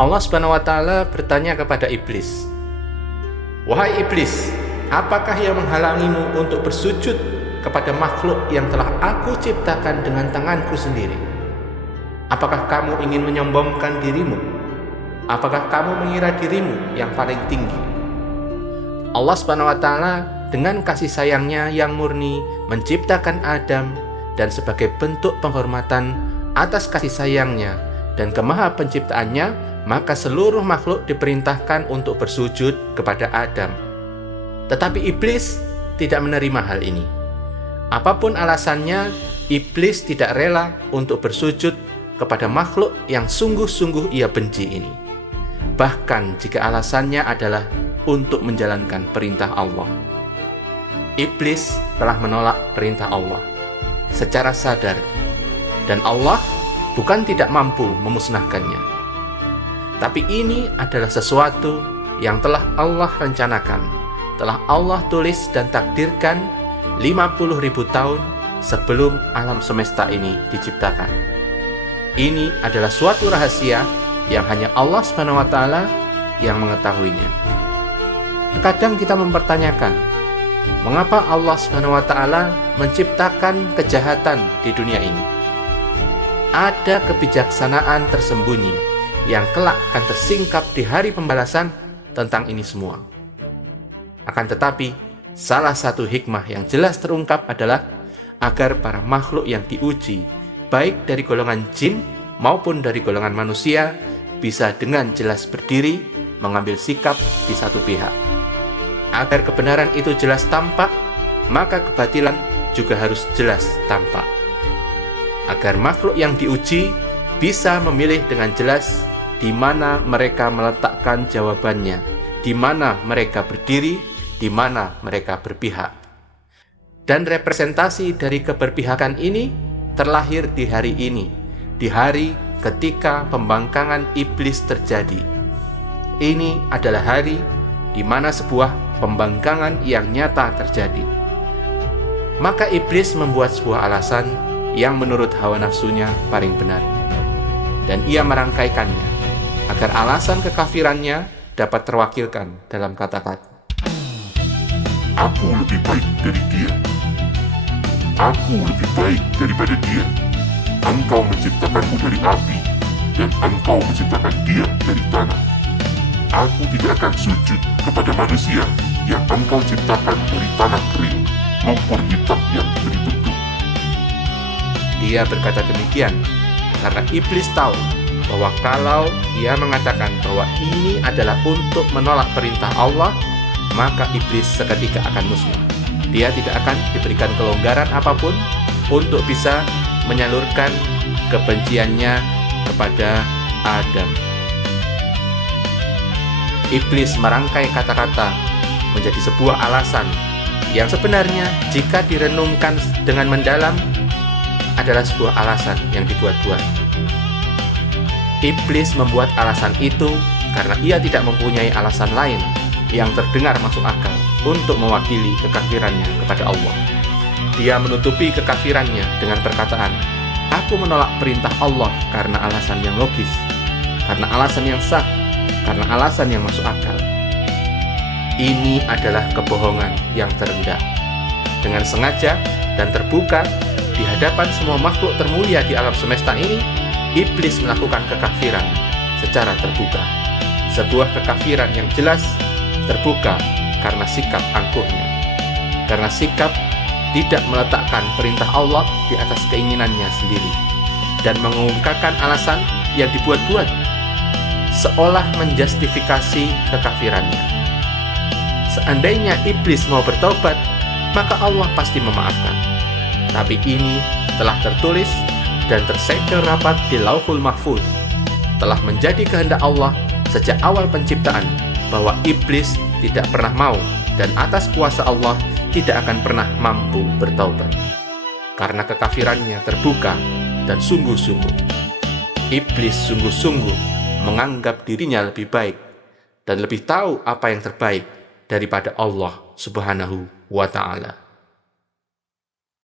Allah Subhanahu wa Ta'ala bertanya kepada iblis, "Wahai iblis, apakah yang menghalangimu untuk bersujud kepada makhluk yang telah aku ciptakan dengan tanganku sendiri? Apakah kamu ingin menyombongkan dirimu? Apakah kamu mengira dirimu yang paling tinggi?" Allah Subhanahu wa Ta'ala dengan kasih sayangnya yang murni menciptakan Adam, dan sebagai bentuk penghormatan atas kasih sayangnya dan kemaha penciptaannya, maka seluruh makhluk diperintahkan untuk bersujud kepada Adam. Tetapi iblis tidak menerima hal ini. Apapun alasannya, iblis tidak rela untuk bersujud kepada makhluk yang sungguh-sungguh ia benci ini. Bahkan jika alasannya adalah untuk menjalankan perintah Allah. Iblis telah menolak perintah Allah secara sadar, dan Allah bukan tidak mampu memusnahkannya. Tapi ini adalah sesuatu yang telah Allah rencanakan, telah Allah tulis dan takdirkan 50.000 tahun sebelum alam semesta ini diciptakan. Ini adalah suatu rahasia yang hanya Allah Subhanahu wa Ta'ala yang mengetahuinya. Terkadang kita mempertanyakan, mengapa Allah Subhanahu wa Ta'ala menciptakan kejahatan di dunia ini? Ada kebijaksanaan tersembunyi yang kelak akan tersingkap di hari pembalasan tentang ini semua. Akan tetapi, salah satu hikmah yang jelas terungkap adalah agar para makhluk yang diuji, baik dari golongan jin maupun dari golongan manusia, bisa dengan jelas berdiri mengambil sikap di satu pihak. Agar kebenaran itu jelas tampak, maka kebatilan juga harus jelas tampak. Agar makhluk yang diuji bisa memilih dengan jelas di mana mereka meletakkan jawabannya, di mana mereka berdiri, di mana mereka berpihak. Dan representasi dari keberpihakan ini terlahir di hari ini, di hari ketika pembangkangan iblis terjadi. Ini adalah hari di mana sebuah pembangkangan yang nyata terjadi. Maka iblis membuat sebuah alasan yang menurut hawa nafsunya paling benar, dan ia merangkaikannya agar alasan kekafirannya dapat terwakilkan dalam kata-kata, "Aku lebih baik dari dia. Aku lebih baik daripada dia. Engkau menciptakanku dari api, dan engkau menciptakan dia dari tanah. Aku tidak akan sujud kepada manusia yang engkau ciptakan dari tanah kering, lumpur hitam yang diberi bentuk." Dia berkata demikian karena iblis tahu bahwa kalau ia mengatakan bahwa ini adalah untuk menolak perintah Allah, maka iblis seketika akan musnah. Dia tidak akan diberikan kelonggaran apapun untuk bisa menyalurkan kebenciannya kepada Adam. Iblis merangkai kata-kata menjadi sebuah alasan yang sebenarnya jika direnungkan dengan mendalam adalah sebuah alasan yang dibuat-buat. Iblis membuat alasan itu karena ia tidak mempunyai alasan lain yang terdengar masuk akal untuk mewakili kekafirannya kepada Allah. Dia menutupi kekafirannya dengan perkataan, "Aku menolak perintah Allah karena alasan yang logis, karena alasan yang sah, karena alasan yang masuk akal." Ini adalah kebohongan yang terendah. Dengan sengaja dan terbuka di hadapan semua makhluk termulia di alam semesta ini, iblis melakukan kekafiran secara terbuka. Sebuah kekafiran yang jelas terbuka karena sikap angkuhnya, karena sikap tidak meletakkan perintah Allah di atas keinginannya sendiri, dan mengungkapkan alasan yang dibuat-buat seolah menjustifikasi kekafirannya. Seandainya iblis mau bertobat, maka Allah pasti memaafkan. Tapi ini telah tertulis dan tersegel rapat di Lauhul Mahfuz, telah menjadi kehendak Allah sejak awal penciptaan bahwa iblis tidak pernah mau dan atas kuasa Allah tidak akan pernah mampu bertaubat. Karena kekafirannya terbuka dan sungguh-sungguh. Iblis sungguh-sungguh menganggap dirinya lebih baik dan lebih tahu apa yang terbaik daripada Allah Subhanahu wa Ta'ala.